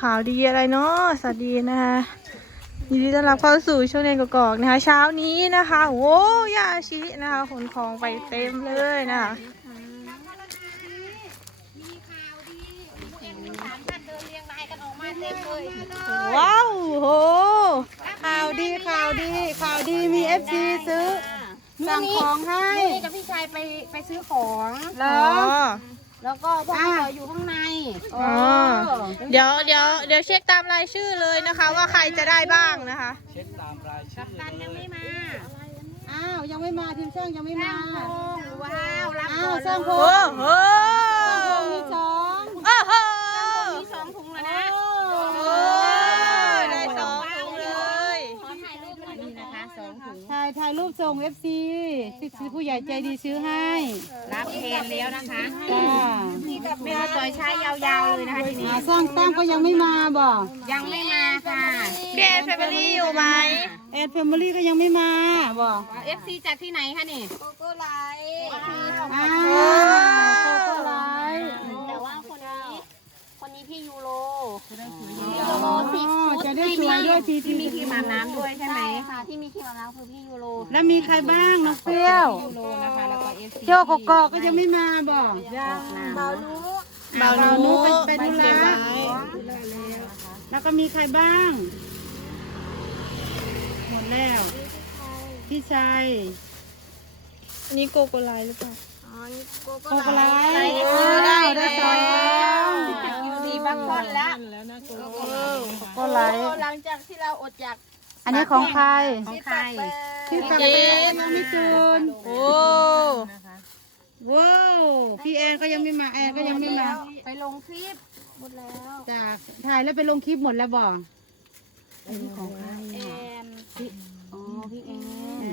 ข่าวดีอะไรเนาะสวัสดีนะคะยินดีต้อนรับเข้าสู่ช่วงเรียนกอกๆนะคะเช้านี้นะคะโอ้ยาชินะคะขนของไปเต็มเลยนะคะว้าวโหข่าวดีมีFCซื้อสั่งของให้นี่กับพี่ชายไปซื้อของอ๋อแล้วก็พ่อมาต่ออยู่ข้างในอ๋อเดี๋ยวเช็คตามรายชื่อเลยนะคะว่าใครจะได้บ้างนะคะเช็คตามรายชื่อตันยังไม่มาอ้าวยังไม่มาทีมช่างยังไม่มาว้าวรับอ้าก่วอนสร้างโพโอ้งโหมีสองโอ้โหมี2 ถุงแล้วนะโอ้ยได้สองถุงเลยขอถ่ายรูปหน่อยนี่นะคะ2 ถุงถ่ายรูปส่ง FC ที่ซื้อผู้ใหญ่ใจดีซื้อให้รับแทนแล้วนะคะจ้าแม่มาต่อยใช้ยาวๆเลยนะคะทีนี้สร้างตั้งก็ยังไม่มาบ่ยังไม่มาค่ะพี่แอนแฟมิลี่อยู่ไหมแอดแฟมิลี่ก็ยังไม่มาบ่ FC จากที่ไหนคะนี่อ้าวโกโก้ไลท์แต่ว่าคนนี้พี่ยูโรยูโรอ๋อ 10 จะได้สวยด้วยทีที่มีครีมอาบน้ำด้วยใช่ไหมค่ะที่มีครีมอาบน้ำคือพี่ยูโรแล้วมีใครบ้างน้องเปรี้ยวยูโรนะคะแล้วก็ FC เที่ยวกอกก็ยังไม่มาบ่เบาลูเบาเรานุนุไปธุระแล้วก็มีใครบ้าง หมดแล้ว พี่ชัยอันนี้โกโกไลหรือเปล่าโกโกไลท์ได้สองอยู่ดีบางคนแล้วโกโกไลท์หลังจากที่เราอดอยากอันนี้ของใครของใครที่ตักเป้น้องมิจูนโอ้ว้าวพี่แอนก็ยังไม่มาแอนก็ยังไม่มาไปลงคลิปหมดแล้วจากถ่ายแล้วไปลงคลิปหมดแล้วบอกแอนอ๋อพี่แอนแอน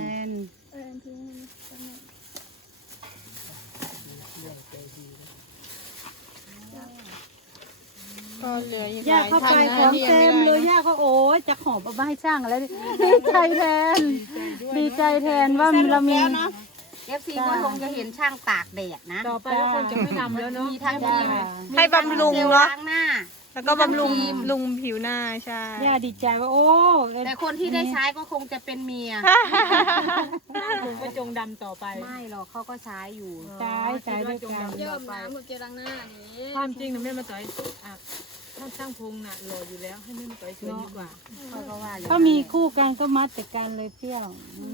ก็เหลืออีกหย่าลายเข้าท่าไปนนะของที่ยังเต็ไม่มได้เลยนะย่าก็โอ้ยจะหอบเอามาให้ช่างอะไรดีใจแทนดีใจแทนว่าเรามีเอฟซีก็คงจะเห็นช่างตากแดดนะต่อไปก็คงจะไม่ทำแล้วเนาะมีทั้งทีมให้บำรุงเจลเนาะล้างหน้าแล้วก็บำรุงลุงผิวหน้าใช่ย่าดีใจว่าโอ้แต่คนที่ได้ใช้ก็คงจะเป็นเมียผมก็จงดำต่อไปไม่หรอกเขาก็ใช้อยู่ใช้ด้วยกันเยิ่มน้ำผมเจลล้างหน้านี้ความจริงนะแม่มาต่อยอ่ะท่านช่างพงน่ะหล่ออยู่แล้วให้แม่มาต่อยสวยดีกว่าเขาก็ว่าอยู่ถ้ามีคู่กันก็มัดแต่กันเลยเปรี้ยว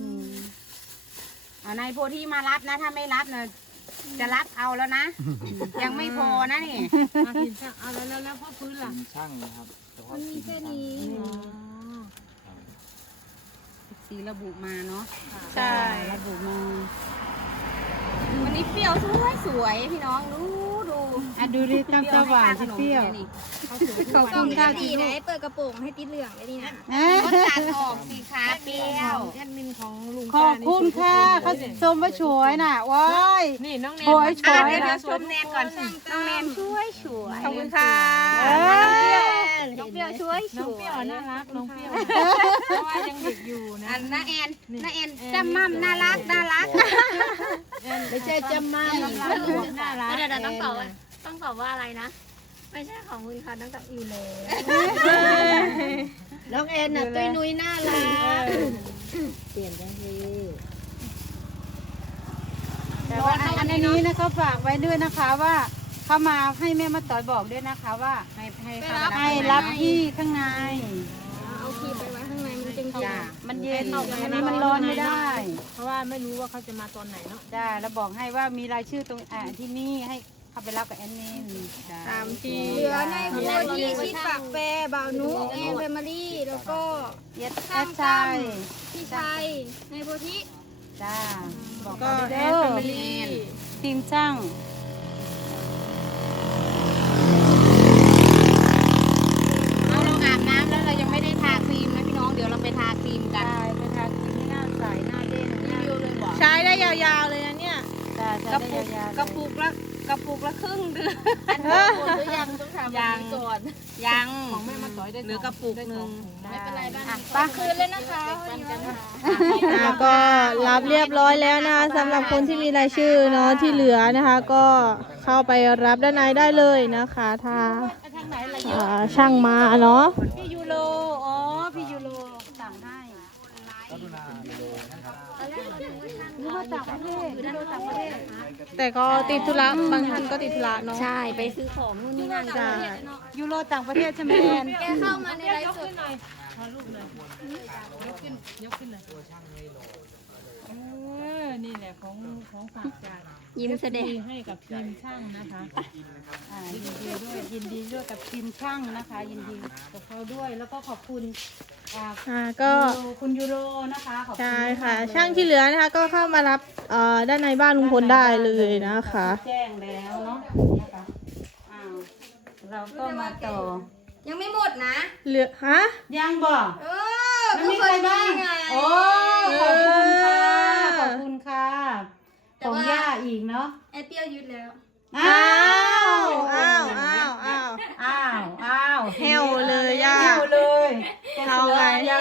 นายโพธิมารับนะ ถ้าไม่รับนะจะรับเอาแล้วนะ ยังไม่พอนะนี่มาทีมช่างเอาแล้วพ่อพื้นล่ะทีมช่างนะครับเฉพาะทีมช่างสีระบุมาเนาะใช่ระบุมาวันนี้เปรี้ยวสวยพี่น้องดูอ่ะดูดิตามตาหวานสิเปรี้ยวเขาต้คุองณกาค่ะดีนะให้เปิดกระโปรงให้ติดเหลืองได้นี่นะเอ๊ะก็ตัดออกสีขาเปรี้ยวแอดมินของลุงขอบคุณค่ะเขาชมว่าสวยน่ะว้ายนี่น้องแนนสวยสวยเดี๋ยวนะชมแนนก่อนน้องแนนช่วยขอบคุณค่ะน้องเปรี้ยวช่วยน้องเปรี้ยวน่ารักน้องเปรี้ยวเพราะว่ายังเด็กอยู่นะอันน้าแอนจำมั่มน่ารักไม่ใช่จำมั่นน่ารักเดี๋ยวต้องตอบว่าอะไรนะ ไม่ใช่ของคุณค่ะต้องตอบอยู่เลยน้องแอนน่ะตุ้ยนุ้ยน่ารัก แต่ว่าอันนี้นะก็ฝากไว้ด้วยนะคะว่าเขามาให้แม่มาต่อยบอกด้วยนะคะว่า ให้รับที่ข้างในเอาครีมไปไว้ข้างในมันจึงเย็นมันเย็นอันนี้มันร้อนไม่ได้เพราะว่าไม่รู้ว่าเขาจะมาตอนไหนเนาะจ้าแล้วบอกให้ว่ามีรายชื่อตรงที่นี่ให้เข้าไปรับกับแอนมินตามที่เหลือในโพธิชิดปากแปรบ่าวนุแอนแฟมิลี่แล้วก็แอดชัยพี่ชัยในโพธิจ้าบอกก็เขาแอเด้นอแฟมิลี่ทีมช่างเราอาบน้ำแล้วเรายังไม่ได้ทาครีมนะพี่น้องเดี๋ยวเราไปทาครีมกันตายไปทางทีมที่หน้าใสหน้าเด้งหน้าใช้ได้ยาวๆเลยนะเนี่ยจ้ากระปุกยาวๆกระปุกละครึ่งเดือนหรือยังต้องถามยังยังของแม่มาต่อยได้หรือกระปุกหนึ่งไม่เป็นไรบ้างป้าคืนเลยนะคะวันนี้ก็รับเรียบร้อยแล้วนะคะสำหรับคนที่มีรายชื่อเนาะที่เหลือนะคะ ก็เข้าไปรับด้านในได้เลยนะคะถ้าช่างมาเนาะพี่ยูโรอ๋อพี่ยูโรสั่งให้กรุณาดูนะครับยูโรต่างประเทศยูโรต่างประเทศแต่ก็ติดธุระบางท่านก็ติดธุระเนาะใช่ไปซื้อของนู่นนี่นั่นจ้ายูโรต่างประเทศใช่ไหมแอนแกเข้ามาในไลฟ์สดพอลูกเลยยกขึ้นเลยนี่แหละของฝากจากยิ้มแสดงให้กับทีมช่างนะคะยินดีด้วยกับทีมช่างนะคะ ยินดีกับเขาด้วยแล้วก็ขอบคุณก็คุณยูโรนะคะขอบคุณใช่ค่ะ ช่างที่เหลือนะคะก็เข้ามารับด้านในบ้านลุงพลได้เลยนะคะแจ้งแล้วเนาะนะคะอ้าวเราก็มาต่อยังไม่หมดนะเหลือฮะยังบอกแล้วมีใครบ้างไงโอ้ขอบคุณค่ะขอบคุณค่ะของย่าอีกเนาะไอเปรี้ยวยึดแล้วอ้าวอ้าว เฮวเลยย่าเฮวเลยเอาไง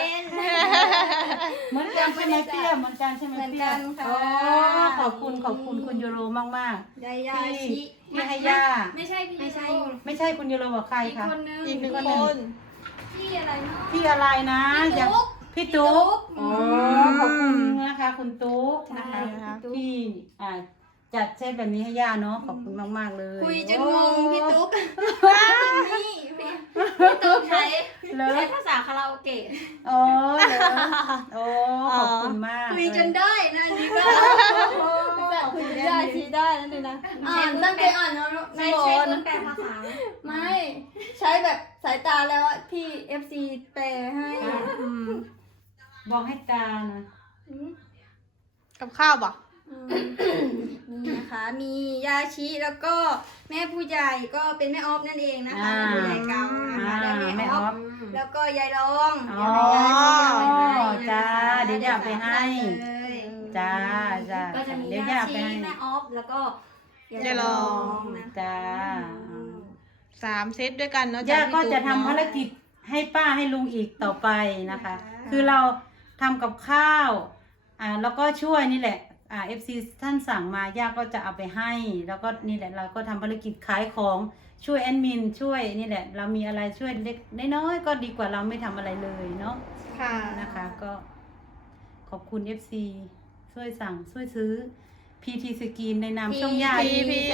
เหมือนกันใช่ไหมเปรี้ยวเหมือนกันใช่ไหมเหมือนเปรี้กัยวนค่ะโอ้ขอบคุณคุณยูโรมากยายาๆชิที่ให้ย่าไม่ใช่พี่ไม่ใช่คุณยูโรบอกใครอีกคะคนนึงอีกหนึ่งคนพี่อะไรเนาะพี่อะไรนะพี่ตุ๊กพี่ตุ๊กพี่ตุ๊กโอ้ขอบคุณนะคะคุณตุ๊กนะคะใช่ตุ๊กที่จัดเซตแบบนี้ให้ย่าเนาะขอบคุณมากๆเลยคุยจนงงพี่ตุ๊กนี่พี่ตุ๊กใช้เลยใช้ภาษาคาราโอเกะโอ้เลยโอ้ขอบคุณมากคุยจนได้นะอันนี่ก็คุยได้ชี้ได้นั่นเลยนะอ่านตั้งใจอ่านเนาะใช้คนแปลภาษาไม่ใช้แบบสายตาแล้วอะพี่ FC แปลให้บอกให้ตานะกับข้าวบ่นี่นะคะ มียาชิแล้วก็แม่ผู้ใหญ่ก็เป็นแม่ออฟนั่นเองนะคะแม่ผู้ใหญ่เก่านะคะแล้วแม่ออฟแล้วก็ยายรองอ๋อจ้าเดี๋ยวอยากไปให้จ้าจ้าก็จะมีเดี๋ยวยาอยากไปชิให้แม่ออฟแล้วก็ยายรองนะจ้า 3 เซตด้วยกันเนาะย่าก็พี่จะตุ๊ทำเนาภารกิจให้ป้าให้ลุงอีกต่อไปนะคะ คือเราทำกับข้าวแล้วก็ช่วยนี่แหละFC ท่านสั่งมาย่าก็จะเอาไปให้ แล้วก็นี่แหละเราก็ทำภารกิจขายของช่วยแอดมินช่วยนี่แหละ เรามีอะไรช่วยเล็กน้อยๆก็ดีกว่าเราไม่ทำอะไรเลยเนาะค่ะนะคะก็ขอบคุณ FC ช่วยสั่งช่วยซื้อ PT สกินในนามช่องย่า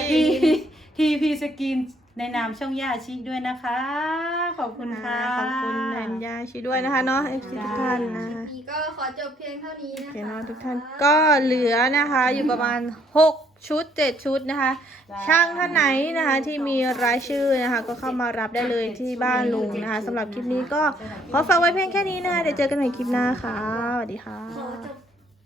TP สกินในนามช่องย่าชิด้วยนะคะ ขอบคุณค่ะขอบคุณแนนยาชีด้วยนะคะเนาะ FC ทุกท่านนะนี่ก็ขอจบเพียงเท่านี้โอนะเคคะเนาะทุกท่านก็เหลือนะคะอยู่ประมาณ6 ชุด 7 ชุดนะคะ ช่างท่านไหนนะคะที่มีรายชื่อนะคะก็เข้ามารับได้เลยที่บ้านลุงนะคะสำหรับคลิปนี้ก็ขอฝากไว้เพียงแค่นี้นะคะเดี๋ยวเจอกันใหม่คลิปหน้าค่ะสวัสดีค่ะขอจบ